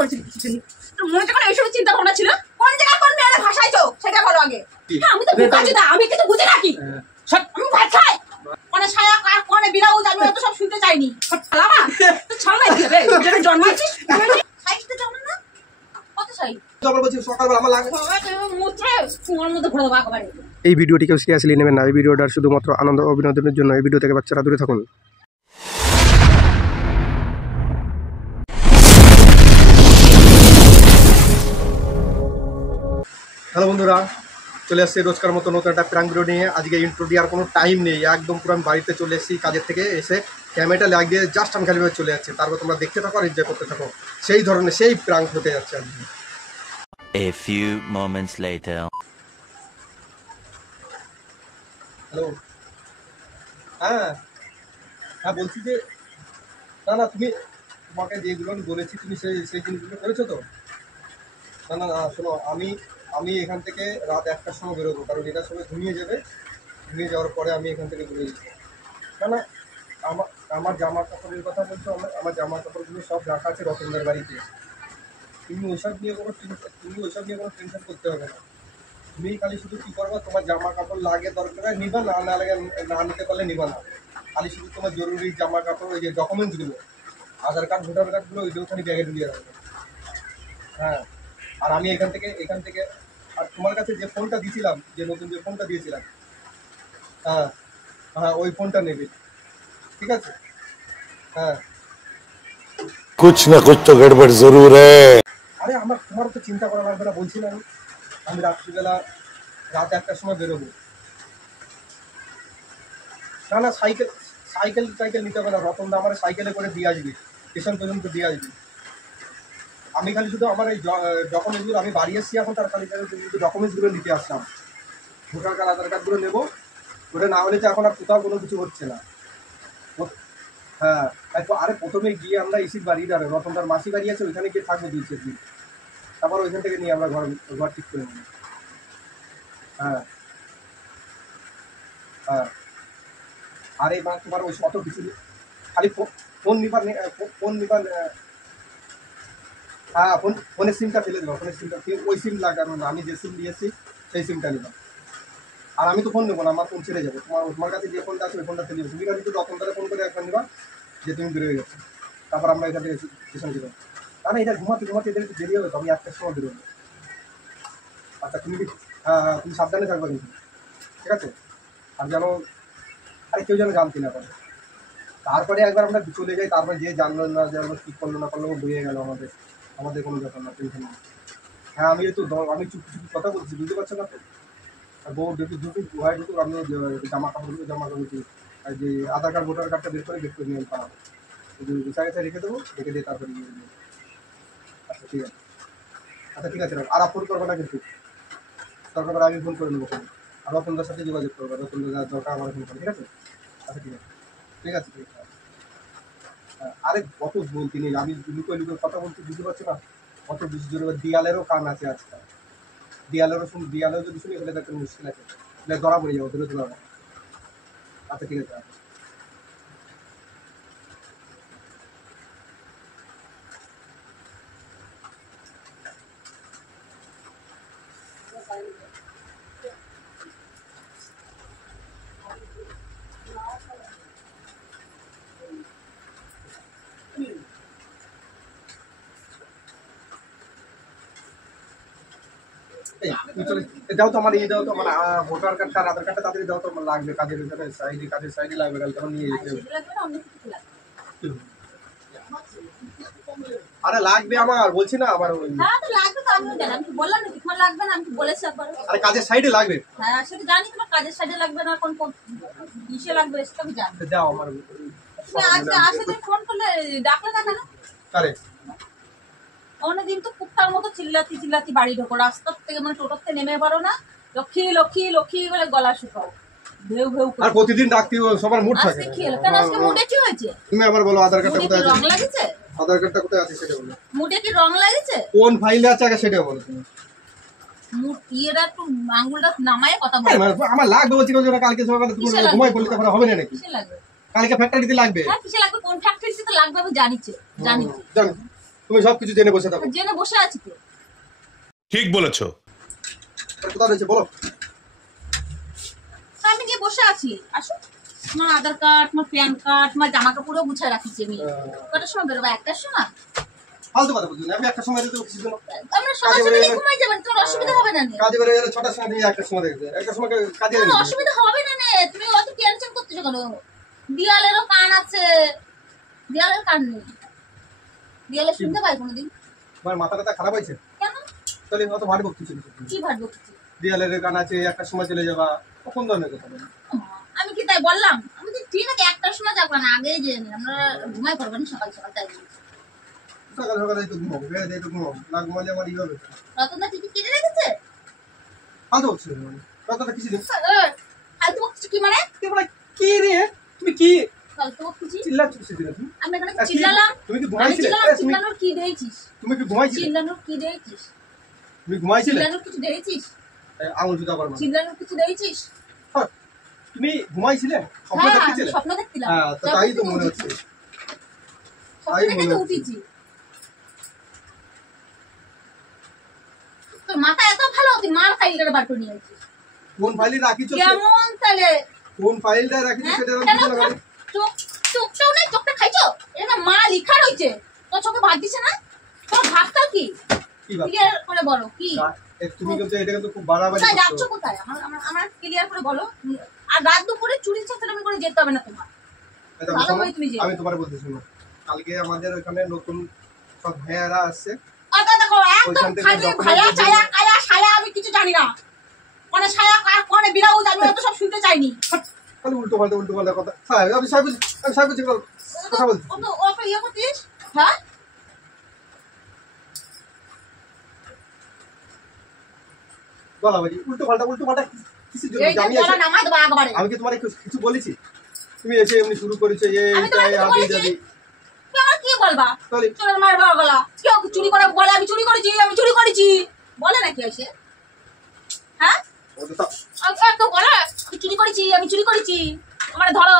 করেছিস কিছুদিন? তোর মনে যখন এইসব চিন্তা ভাবনা ছিল, কোন জায়গায় কোন মেয়েরা ভাষাইছো সেটা বলো আগে। হ্যাঁ আমি তো বুঝাচ্ছি না, আমি কিছু বুঝি নাকি? আমি ভাষাই কোন ছায়া কোন বিরাউজ আমি তো সব শুনতে চাইনি। ছালামা তো ছালা দিবে যেটা জন্মাচ্ছিস সাইজতে জানো না কত সাইজ তো আবার বলছি সকালবেলা আমার লাগে মুত্রে তোমার মধ্যে ঘোরা বাবা বাড়ি। এই ভিডিওটি কেউ সিরিয়াসলি নেবেন না। এই ভিডিওটা শুধুমাত্র আনন্দ ও বিনোদনের জন্য। এই ভিডিও থেকে বাচ্চারা দূরে থাকুন। হ্যালো বন্ধুরা, চলে আসছে রোজকার মতো নতুন একটা প্র্যাঙ্ক ভিডিও নিয়ে। আজকে ইন্ট্রো দেওয়ার কোনো টাইম নেই, একদম পুরো আমি বাড়িতে চলে এসেছি কাজের থেকে এসে ক্যামেরাটা লাগিয়ে জাস্ট আমি খালিভাবে চলে যাচ্ছে। তারপর তোমরা দেখতে থাকো আর এনজয় করতে থাকো। সেই ধরনের সেই প্র্যাঙ্ক হতে যাচ্ছে আজকে। A few moments later. Hello, হ্যাঁ হ্যাঁ বলছি যে না না তুমি তোমাকে যেগুলো আমি বলেছি তুমি সেই জিনিসগুলো করেছো তো? না না না শোনো, আমি এখান থেকে রাত 1টার সময় বেরোবো, কারণ এটার সময় ঘুমিয়ে যাবে। ঘুমিয়ে যাওয়ার পরে আমি এখান থেকে বেরোই। না না আমার জামা কাপড়ের কথা বলছো? আমার জামা কাপড়গুলো সব রাখা আছে রতনদার বাড়িতে। তুমি ওইসব নিয়ে কোনো টেনশন করতে হবে না। তুমি খালি শুধু কী করবা, তোমার জামা কাপড় লাগে দরকার হয় নিবা, না লাগে না নিতে পারলে নিবা না। খালি শুধু তোমার জরুরি জামা কাপড়, ওই যে ডকুমেন্টসগুলো, আধার কার্ড ভোটার কার্ডগুলো ওইগুলো খালি ব্যাগে ঢুকিয়ে রাখবে। হ্যাঁ, আর আমি এখান থেকে আর তোমার কাছে যে ফোনটা দিয়েছিলাম, যে নতুন যে ফোনটা দিয়েছিলাম, হ্যাঁ হ্যাঁ ওই ফোনটা নেবে, ঠিক আছে? হ্যাঁ कुछ न कुछ तो गड़बड़ जरूर है। আরে তোমারও তো চিন্তা করা লাগবে না, বলছি না আমি রাত্রিবেলা রাত 1টার সময় বেরোবো। না না সাইকেল নিতে হবে না, রতনদা আমার সাইকেলে করে দিয়ে আসবি, স্টেশন পর্যন্ত দিয়ে আসবি। আমি খালি শুধু আমার এই ডকুমেন্টসগুলো, আমি বাড়ি এসেছি এখন, তার খালি ডকুমেন্টসগুলো নিতে আসলাম। ভোটার কার্ড আধার কার্ডগুলো নেবো। ওটা না হলে তো এখন আর কোথাও কোনো কিছু হচ্ছে না। হ্যাঁ আরে প্রথমে গিয়ে আমরা ইসির বাড়ি, রতনদার মাসি বাড়ি আছে, ওইখানে গিয়ে থাকবো 2-4 দিন। তারপর ওইখান থেকে নিয়ে আমরা ঘর ঠিক করে নেব। হ্যাঁ হ্যাঁ আর এই তোমার ওই অত কিছু খালি ফোন নিবার, হ্যাঁ ফোনের সিমটা ফেলে দেবো। ফোনের সিমটা ওই সিম লাগানো না, আমি যে সিম দিয়েছি সেই সিমটা নিলাম। আর আমি তো ফোন নেবো না, আমার ফোন ছেড়ে যাবো। তোমার কাছে যে ফোনটা আছে ওই ফোনটা ফেলে দেবো। তুমি খালি তো রতনদারে ফোন করে একবার নিবা যে তুমি বেরোয় গেছো, তারপর আমরা এখান থেকে স্টেশন যাবো। না এটা ঘুমাতে এদের একটু দেরি হবে তো, আমি 1টার সময় বেরোবো। আচ্ছা তুমি হ্যাঁ হ্যাঁ তুমি সাবধানে থাকবে কিন্তু, ঠিক আছে? আর যেন কেউ যেন জানতে না পারে। তারপরে একবার আমরা চলে যাই, তারপরে যে জানলো না, যে আমরা কী করলো না করলো বয়ে গেল আমাদের কোনো ব্যাপার না, টেনশন না। হ্যাঁ আমি চুপ কথা বলছি, বুঝতে পারছো না তো? আর বউ দুটো ভয় ঢুকুক, আমি জামা কাপড় আর যে আধার কার্ড ভোটার কার্ডটা বের করে নিয়ে পাঠাবো, গুছায় রেখে দেবো, রেখে দিয়ে তারপরে নিয়ে দেবো। আচ্ছা ঠিক আছে আর ফোন করবো না কিন্তু, দরকার আমি ফোন করে নেবো। আর রতনদার সাথে যোগাযোগ করবো, রতনদার দরকার আমার ফোন করবো, ঠিক আছে? আচ্ছা ঠিক আছে। আরে কত বলতে নেই, আমি লুকোয় কথা বলতে, বুঝতে পারছি না কত বেশি জোরে। দেয়ালেরও কান আছে আজকাল, দেয়ালেও যদি শুনি তাহলে একটা মুশকিল আছে, ধরা পড়ে যাবো, দূরে ধরা। আচ্ছা ঠিক আছে। দাও তো আমার দাও তো আমার ভোটার কার্ডটা আর আধার কার্ডটা তাড়াতাড়ি দাও তো, আমার লাগবে কাজের সাইডে লাগবে, কাল তখন নিয়ে যেতে হবে। আরে লাগবে আমার, বলছি না আমার হ্যাঁ তো লাগবে তো, আমিও জানি, আমি কি বললাম নাকি তোমার লাগবে না? আমি কি বলেছি একবার? আরে কাজের সাইডে লাগবে। হ্যাঁ সেটা জানি, তোমার কাজের সাইডে লাগবে না, কোন ইসে লাগবে সেটা আমি জানি। দাও আমার। তুমি আজকে আসে তুমি ফোন করলে ডাকলে না কেন? আরে অনেকদিন তো কুত্তার মতো চিল্লাতি বাড়ি ঢোকো, রাস্তার থেকে মানে টোটোর থেকে নেমে পারো না, লক্ষ্মী বলে গলা শুকাও, ভেউ আর প্রতিদিন ডাকতে সবার মুড থাকে। কেন আজকে মুডে কি হয়েছে? তুমি আবার বলো আধার কার্ডটা কোথায় আছে? রং লাগেছে? আধার কার্ডটা কোথায় আছে সেটা বলো। মুডে কি রং লাগেছে? কোন ফাইলে আছে আগে সেটা বলো তুমি। ইয়েটা একটু আঙ্গুলটা নামায়ে কথা বলো। আমার লাগবে বলছি, কালকে সকালে তুমি ঘুমাই পড়লে তারপরে হবে না নাকি? কিসে লাগবে? কালকে ফ্যাক্টরিতে লাগবে। হ্যাঁ কিসে লাগবে, কোন ফ্যাক্টরিতে তো লাগবে আমি জানি। তুমি সবকিছু জেনে বসে থাকো। জেনে বসে আছি তো। ঠিক বলেছো। কোথায় রয়েছে বলো। আমি গিয়ে বসে আছি, আসো। তোমার আধার কার্ড, তোমার প্যান কার্ড, তোমার জামা কাপড়ও গুছায় রাখিছি আমি। কটার সময় বেরোবা? 1টার সময়? ফালতু কথা বলছি না, আমি একটা সময় দিতে কিছু জন্য আমরা সকাল সকালে ঘুমাই যাবেন, তোমার অসুবিধা হবে না নে। কাজে বেরোয় গেলে 6টার সময় দিয়ে একটা সময় দেখবে, একটা সময় কাজে তোমার বেরোয়। অসুবিধা হবে না নে, তুমি অত টেনশন করতেছো কেন? দেয়ালেরও কান আছে, দেয়ালের কান নেই। দেয়ালে শুনতে পাই কোনোদিন? আমার মাথাটা খারাপ হয়েছে কেন? তাহলে অত ভারী বকছি কি ভাববো কিছু? দেয়ালের গান আছে, একটা সময় চলে যাবা, কোন ধরনের কথা বলো? আমি কি তাই বললাম? আমি তো ঠিক আছে 1টার সময় যাবো না, আগে যে আমরা ঘুমাই পড়বো না সকাল সকাল, তাই বলছি। সকাল সকালে একটু ঘুমাবো, বেড়ে একটু ঘুমাবো, না ঘুমালে আমার ই হবে। রতনদা টিকিট কেটে রেখেছে? ফালতু বকছি কথাটা কিছু দিন ফালতু বকছি কি মানে? কি রে তুমি কি ফালতু বকছি? চিল্লাচ্ছিস দিলে তুমি? আমি এখানে চিল্লালাম? তুমি কি আমি ঘুমাইছিলে? চিল্লালাম, চিল্লানোর কি দিয়েছিস? তুমি কি ঘুমাইছিলে? চিল্লানোর কি দিয়েছিস? তুমি ঘুমাইছিলে? চিল্লানোর কিছু দিয়েছিস? আঙুল জুতা করবা। চিল্লানোর কিছু দিয়েছিস? তুমি ঘুমাইছিলে? স্বপ্ন হ্যাঁ, আমি দেখছিলে? স্বপ্ন দেখছিলাম। হ্যাঁ, তো তাই তো মনে হচ্ছে। স্বপ্ন তাই দেখে মনে তো হচ্ছে। উঠেছি। তোর মাথা এত ভালো, তুই মার ফাইলটা বার করে নিয়ে আসছিস। কোন ফাইলে রাখিছো? কেমন তাহলে? কোন ফাইলটা রাখিছো সেটা কেন জানো না? চোখটাও নেই, চোখটা খাইছো? এটা না মা লিখা রয়েছে, তোর চোখে ভাত দিছে না? তোর ভাতটা কি? কি ভাব? ক্লিয়ার করে বলো কি? তুমি কিন্তু এটা কিন্তু খুব বাড়াবাড়ি কোথায় যাচ্ছ? করছো। কোথায়? আমার ক্লিয়ার করে বলো। আর রাত দুপুরে চুরি চাচারামি করে যেতে হবে না তোমার। এটা ভালো শোনো, করে তুমি যেও। আমি তোমার বলতে শুনো, কালকে আমাদের ওখানে নতুন সব ভাইয়ারা আসছে। আচ্ছা দেখো, একদম ওইখান থেকে খালি document ভায়া দিয়ে ছায়া কায়া সায়া আমি কিছু জানি না। মানে ছায়া কার কোনে বিরাউজ আমি অত সব শুনতে চাইনি। খালি উল্টো পাল্টা কথা। হ্যাঁ, আমি সাহেব কথা বলছি। অত ইয়ে করছিস? হ্যাঁ? গলাবাজি উল্টো পাল্টা কিছু জন্য এই যে আমি গলা নামাই দেবো একবারে। আমি কি তোমার কিছু বলেছি? তুমি এসে এমনি শুরু করেছো আমি তোমার কিছু আপনি বলেছি? যাবি। তুমি আমার কি বলবা? তাহলে চোরের মার বাবা গলা। কেউ চুরি করে বলে আমি চুরি করেছি, আমি চুরি করেছি। বলে নাকি এসে? হ্যাঁ? ওটা তো কেউ বলে আমি চুরি করেছি, আমি চুরি করেছি। আমার ধরো।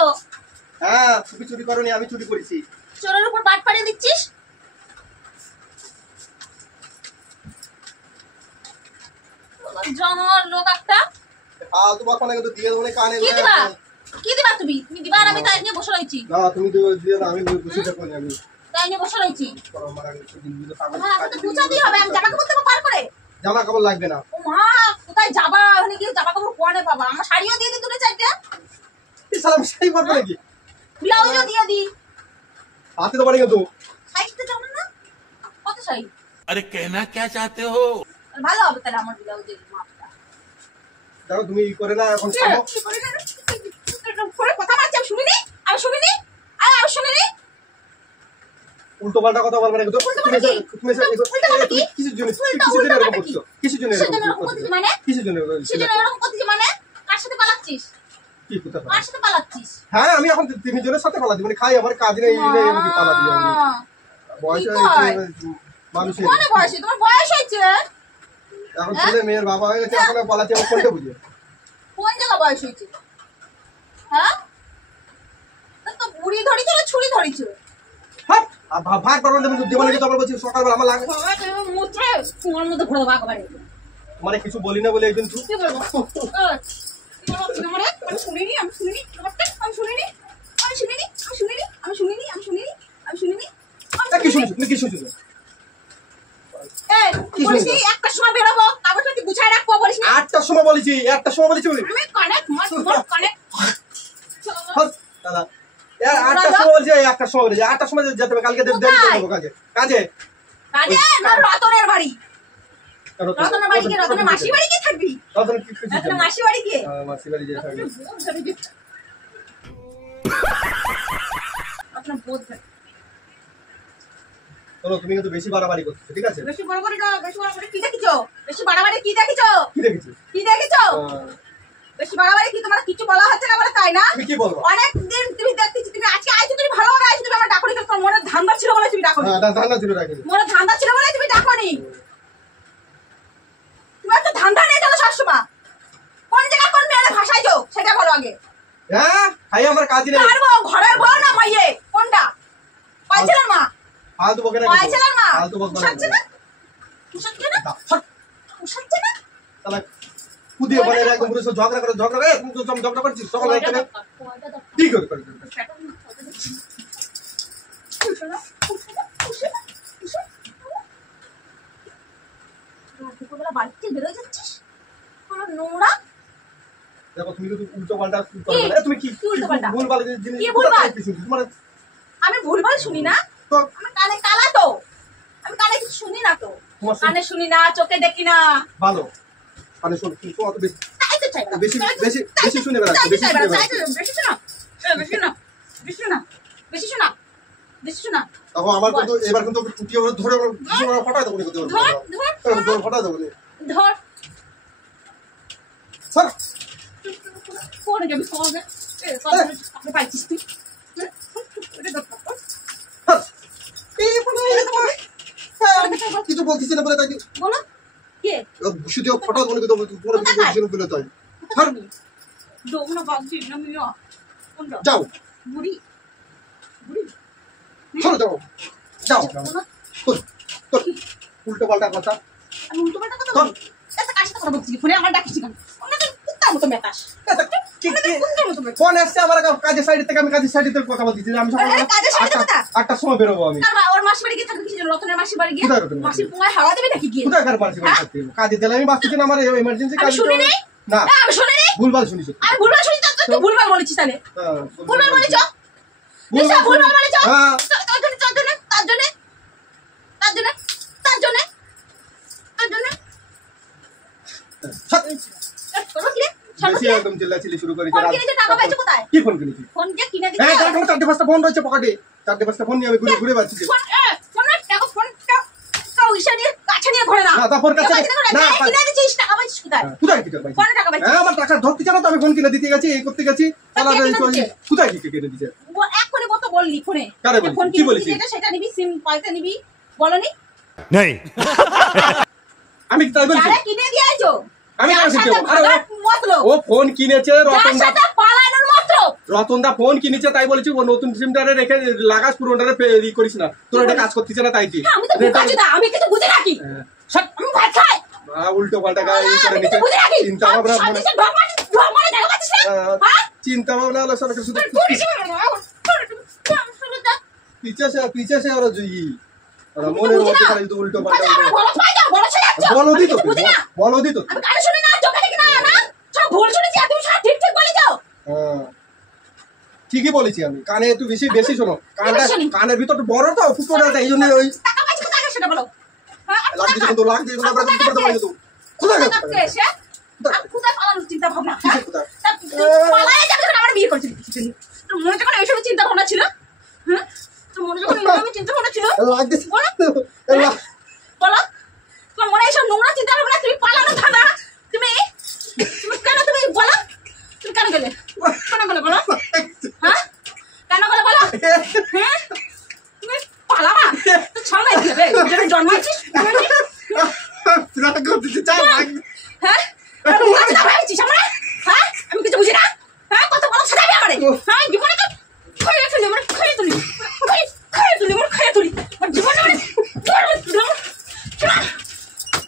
হ্যাঁ, তুমি চুরি করোনি, আমি চুরি করেছি। চোরের উপর বাট পাড়িয়ে দিচ্ছিস? জানোয়ার লোক একটা। ফালতু কথা না, কিন্তু দিয়ে দেবো না কানে। কি দিবা? কি দিবা তুমি? তুমি দিবা আর আমি তাই নিয়ে বসে রয়েছি। না, তুমি তো দিয়ে না, আমি বুঝে থাকবো না। আমি তাই নিয়ে বসে রয়েছি। আমার আগে দিনগুলো কাগজ হ্যাঁ, তো বুঝাতেই হবে। আমি জামা কাপড় দেবো পার করে। জামা কাপড় লাগবে না। ও মা, কোথায় যাবা? ওখানে গিয়ে জামা কাপড় পরে পাবা। আমার শাড়িও দিয়ে দিই দুটো চারটে। এই সালাম সেই পারবে নাকি? ব্লাউজও দিয়ে দিই। হাতে তো পারি কিন্তু। সাইজটা জানো না? কত সাইজ? अरे कहना क्या चाहते हो? ভালো হবে তাহলে আমার ব্লাউজের মাপটা। দেখো তুমি ই করে না এখন থামো। কি করে না? করে কথা বলছি আমি শুনিনি? আমি শুনিনি? আমি শুনিনি? উল্টো পাল্টা কথা বলবে না কিন্তু। উল্টোপাল্টা কি? উল্টোপাল্টা কি? কিছু জন্য উল্টোপাল্টা এরকম কি? করছো? কিছু জন্য সেজন্য এরকম এরকম করছিস মানে? কিছু জন্য এরকম করছো? সেজন্য এরকম করছিস মানে? কার সাথে পালাচ্ছিস? কি করতে পারো? কার সাথে পালাচ্ছিস? হ্যাঁ, আমি এখন তিনজনের সাথে পালা দিই, মানে খাই আমার কাজ নেই, এই নেই, আমাকে পালা দিই আমি। বয়স কি হয়েছে কয়? মানুষের। কোনে বয়সে? তোমার বয়স হয়েছে? এখন ছেলে মেয়ের বাবা হয়ে গেছে, এখন পালাতে আমার কোনটা বুঝে? কোন জায়গা বয়স হয়েছে? হ্যাঁ? তো বুড়ি ধরিছ না ছুরি ধরিছ? হ্যাঁ, ভাগ করবেন দেবো নাকি? তো আমার বলছি সকালবেলা আমার লাগে। বাবা তুমি মুত্রে তোমার মধ্যে ঘুরে দেবো একবারে। মানে কিছু বলি না বলে একদিন কি বলবো? কি বলবো তুমি আমারে? আমি শুনিনি, আমি শুনিনি। আমি শুনিনি। আমি শুনিনি, আমি শুনিনি, আমি শুনিনি, আমি শুনিনি, আমি শুনিনি। কি শুনছো? তুমি কি শুনছো? এই, কি বলিস শুনছো? নি একটা সময় বেরোবো, কাগজপত্র গুছায় রাখবো বলিস নি? 8টার সময় বলেছি, 1টার সময় বলেছি বলি। আমি কানেক্ট মোর কানেক্ট। দাদা 8টার সময় বলছি, 1টার সময় বলেছি। 8টার সময় যেতে হবে, কালকে দেরি করে দেবো কাজে। কাজে না রতনের বাড়ি। রতনের বাড়ি গিয়ে রতনের মাসি বাড়ি গিয়ে থাকবি? রতন কি খুশি? রতনের মাসি বাড়ি গিয়ে? মাসি বাড়ি যেতে থাকবে। আপনার বোধ হয়। শোনো, তুমি কিন্তু বেশি বাড়াবাড়ি করছো, ঠিক আছে? বেশি বড় করে কি দেখিছো? বেশি বাড়াবাড়ি কি দেখিছো? কি দেখেছি? কি দেখিছো? বেশি বাড়াবাড়ি কি তোমার কিছু বলা হচ্ছে না বলে তাই না? তুমি কি বলবো? অনেক দিন তুমি দেখতেছি, তুমি আজকে আইছো, তুমি ভালোভাবে আইছো, তুমি আমার ডাকনি তোমার মনে ধান্দা ছিল বলে তুমি ডাকনি। হ্যাঁ, ধান্দা ছিল রাখিনি। মনে ধান্দা ছিল বলে তুমি ডাকনি। তুমি একটা ধান্দা নিয়ে চলো সবসময়। কোন জায়গা কোন মেয়ের ভাষাইছো সেটা বলো আগে। হ্যাঁ, ভাই আমার কাজ নেই। কার বউ? ঘরের বউ না মাইয়ে? কোনটা? পাইছিলেন মা? ফালতু বকে না পয়সার মা ফালতু বক পোষাচ্ছে না পোষাচ্ছে না পোষাচ্ছে না তাহলে কুদিয়ে বলে এরকম পুরো ঝগড়া করে তুমি তো ঝগড়া করছিস সকাল থেকে কি করে দুপুরবেলা বাড়িতে বেরোয় যাচ্ছিস কোনো নোংরা দেখো তুমি কিন্তু উল্টো পাল্টা তুমি কি উল্টোপাল্টা? ভুলভাল জিনিস কি ভুলভাল? তোমার আমি ভুলভাল শুনি না তো আমি কানে কালা তো আমি কানে কিছু শুনি না তো তোমার কানে শুনি না চোখে দেখি না ভালো মানে শোন তুমি তো অত বেশি তাই তো চাই বেশি বেশি বেশি শুনে বেড়াচ্ছ বেশি শুনে বেড়াচ্ছ বেশি শোনা বেশি শোনা বেশি শোনা বেশি শোনা বেশি শোনা তখন আমার কিন্তু এবার কিন্তু টুটি ওরা ধরে ফটাই দেবো কিন্তু ধরে ফটাই দেবো ধর স্যার ফোন যাবি ফোন আপনি পাইছিস তুই কিছু বলতেছি না বলে তাই বলো কে শুধু ফটো মনে করতে পুরো কিছু বলে তাই দোমনা বাগজি না মিয়া কোনটা যাও বুড়ি বুড়ি চলো যাও উল্টো পাল্টা কথা আমি উল্টো পাল্টা কথা বলি এত কাশি কথা বলছিস ফোনে আমার ডাকিস কেন ওনাকে কুত্তার মতো মেটাস কুত্তার মতো মেটাস ফোন আসছে আমার কাজের সাইড থেকে আমি কাজের সাইড থেকে কথা বলতেছি আমি কাজের side এ কথা? 8টার সময় বেরোবো আমি তার ওর মাসি বাড়ি গিয়ে থাকবে কি জানো রতনের মাসি বাড়ি গিয়ে কোথায় রতনের মাসির পোঙায় হাওয়া দেবে নাকি গিয়ে কোথায় কার পারছি কাজে দিলে আমি বাঁচতেছি না আমার এমার্জেন্সি আমি কাজ শুনি নি না আমি শুনি নি ভুলভাল শুনিস আমি ভুলভাল শুনি তো তুই ভুলভাল বলেছিস তাহলে ভুলভাল বলেছ নিশা ভুলভাল বলেছ হ্যাঁ তার জন্য বেশি একদম চিল্লাচিল্লি শুরু করেছে ফোন কিনেছে টাকা পাইছো কোথায় কি ফোন কিনেছি ফোন কে কিনে দিতে হ্যাঁ তার 4-5টা ফোন রয়েছে পকেটে 4-5টা ফোন নিয়ে আমি ঘুরে পাচ্ছি ফোন টাকা ফোন কাউ ইসা নিয়ে কাছে নিয়ে ঘোরে না না তা ফোন কাছে না কিনে দিছিস টাকা পাইছিস কোথায় কোথায় কি পাইছি ফোনে টাকা পাইছিস হ্যাঁ আমার টাকা ধরতে চাও তো আমি ফোন কিনে দিতে গেছি এই করতে গেছি তাহলে কোথায় কি কিনে দিছে ও এক করে কত বললি ফোনে কারে বলছি? ফোন কি কিনে বলেছি? দিছিস সেটা নিবি সিম পাল্টে নিবি বলনি नहीं আমি কি তাই বলছি যারা কিনে দিয়েছো আমি কেন শিখতে যাবো? আরে মতলব ও ফোন কিনেছে যার সাথে পালানোর মতলব রতনদা ফোন কিনেছে তাই বলেছি ও নতুন সিমটারে রেখে লাগাস পুরোটারে ই করিস না তোর এটা কাজ করতেছে না তাই কি আমি তো বুঝাচ্ছি আমি কিছু বুঝি নাকি সব আমি ভাত খাই উল্টো পাল্টা গায়ে এই করে নিচে চিন্তা ভাবনা চিন্তা ভাবনা হলো সব শুধু পিছে সে ওরা জুই ওরা মনের মধ্যে খালি শুধু উল্টো পাল্টা বলো দিত আমি কানে শুনি না চোখে দেখি না না সব ভুল শুনেছি তুমি সব ঠিক ঠিক বলেছো হ্যাঁ ঠিকই বলেছি আমি কানে একটু বেশি শোনো কানের ভিতর বড় তো ফুটো না এই জন্য ওই টাকা পাইছো কোথায় সেটা বলো লাগছে কিন্তু কোথায় কোথায় পালানোর চিন্তা ভাবনা কোথায় পালায় যাবে যখন আমার বিয়ে করেছিল তোর মনে যখন এইসব চিন্তা ভাবনা ছিল হ্যাঁ তোর মনে যখন এইরকম চিন্তা ভাবনা ছিল লাগছে বলো তোমার মনে এইসব নোংরা চিন্তা ভাবনা তুমি পালানো ধাঁধা তুমি কেন তুমি বলো তুমি কেন গেলে বলো হ্যাঁ কেন গেলে বলো হ্যাঁ তুমি পালাবা তো ছাড়াই দিবে জন্মাচ্ছিস হ্যাঁ আমি কিছু বুঝি না হ্যাঁ কত বড় সাজাবি আমারে হ্যাঁ জীবনে তো খাইয়ে তুলি আমার খাইয়ে তুলি আমার জীবনে মানে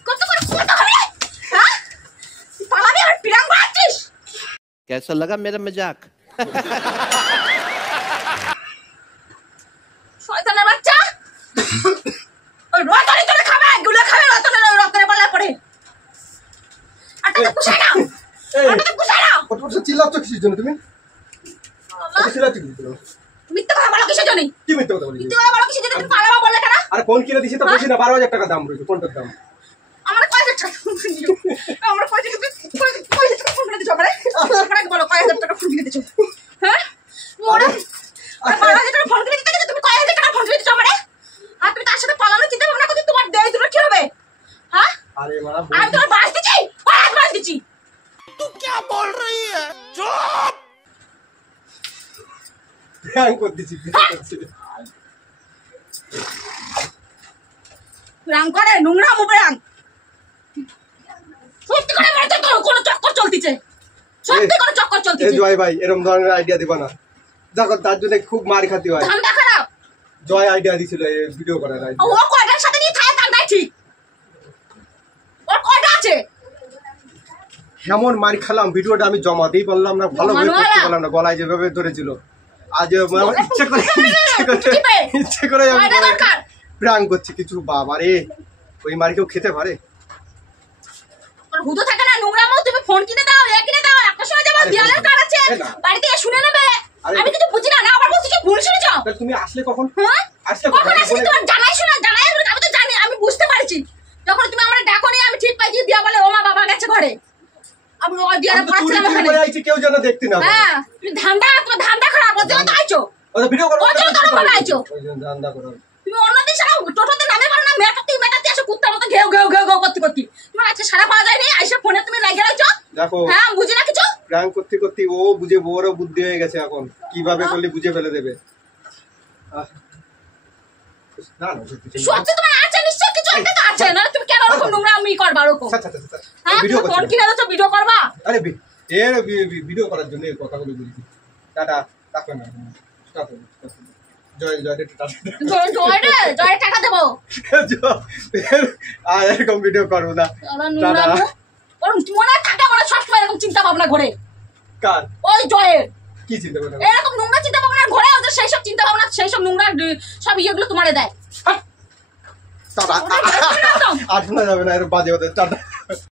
কত করে কত হবে হ্যাঁ পালাবি আর পিরাং বাড়ছিস कैसा लगा मेरा मजाक শয়তানের বাচ্চা ওই রতনে তোরে খাবে গুলো খাবে রতনে বলা পড়ে আটা কুছাই না চিল্লাচ্ছ কিসের জন্য তুমি চিল্লাচ্ছ কিসের জন্য মিথ্যা কথা বলো কিসের জন্য কি মিথ্যে কথা বলি মিথ্যা কথা বলো কিসের জন্য তুমি পালাবা বললে কেন আরে ফোন কিনে দিছি তো বেশি না 12,000 টাকা দাম রয়েছে ফোনটার দাম আমার কয় হাজার টাকা ফোন কিনে দিও আমার কয় হাজার টাকা ফোন কিনে দিছো আমারে বলো কয় হাজার টাকা ফোন কিনে দিছো হ্যাঁ মোরা 12,000 টাকা ফোন কিনে দিতে গেলে তুমি কয় হাজার টাকা ফোন কিনে দিছো আমারে আর তুমি তার সাথে পালানোর চিন্তা ভাবনা করছো তোমার দেয় দুটো কি হবে হ্যাঁ আরে মারা আমি তোমার বাস দিচ্ছি বাস দিচ্ছি প্র্যাঙ্ক করতেছি রাং করে নোংরা মোবাইল সত্যি করে বলতে তো কোন চক্কর চলতিছে সত্যি করে চক্কর এই চলতিছে ভাই এরকম ধরনের আইডিয়া দিবা না দেখো তার জন্য খুব মার খাতি হয় ধান্দা খারাপ জয় আইডিয়া দিছিল এই ভিডিও করার idea। ও কয়টার সাথে নিয়ে থাকে তাই ঠিক। ওর কয়টা আছে? এমন মার খেলাম ভিডিওটা আমি জমাতেই পারলাম না, ভালো করে করতে পারলাম না, গলায় যেভাবে ধরেছিল। আজ আমার ইচ্ছে করে আমি প্র্যাঙ্ক করছি কিছু। বাবা রে, ওই মার কেউ খেতে পারে? হুতো থাকে না নোংরামো, তুমি ফোন কিনে দাও, কিনে দাও, একটা সময় যাবে দেয়ালের কার আছে বাড়িতে শুনে নেবে। আমি কিছু বুঝি না, না আবার বলছি কি ভুল শুনেছ? তুমি আসলে কখন? হ্যাঁ আসলে কখন আসলে তোমার জানাই শোনা, জানাই আমি তো জানি, আমি বুঝতে পারছি। যখন তুমি আমার ডাকো নি আমি ঠিক পাইছি, দিয়া বলে ও মা বাবা গেছে ঘরে, আমি ওই দিয়ারে পড়াছিলাম ওখানে। কেউ যেন দেখতে না। হ্যাঁ তুমি ধান্দা খারাপ, ওর জন্য তো আইছো, ওই ভিডিও করো, ওর জন্য তো আমার আইছো। ওই জন্য ধান্দা করো। তুমি অন্যদিন সারা টোটোতে নামে পারো না, মেটাতে আসো কুত্তার মতো ঘেউ ঘেউ ঘেউ ঘেউ করতে করতে। তোমার আজকে সারা পাওয়া যায়নি, আইসা ফোনে তুমি লাগিয়ে রাখছো। দেখো হ্যাঁ বুঝি না কিছু, প্র্যাঙ্ক করতে করতে ও বুঝে, বড় বুদ্ধি হয়ে গেছে এখন, কিভাবে করলে বুঝে ফেলে দেবে। না না সত্যি তোমার আছে নিশ্চয় কিছু একটা তো আছে, না তুমি কেন ওরকম নোংরা আমি করবা ওরকম? হ্যাঁ ভিডিও তুমি ফোন কিনে দাও, ভিডিও করবা। আরে এর ভিডিও করার জন্য এই কথাগুলো বলছি। টাটা, রাখো না, জয় জয় জয় টাকা দেবো। আর এরকম ভিডিও করবো না। টাটা। ওর মনে থাকে মনে সবসময় এরকম চিন্তা ভাবনা ঘরে। কার? ওই জয়ের কি চিন্তা করো? এরকম নোংরা চিন্তা ভাবনা ঘরে, ওদের সেই সব চিন্তা ভাবনা, সেই সব নোংরা সব ইয়েগুলো তোমারে দেয়। টাটা। আর শোনা যাবে না, এর বাজে ওদের। টাটা।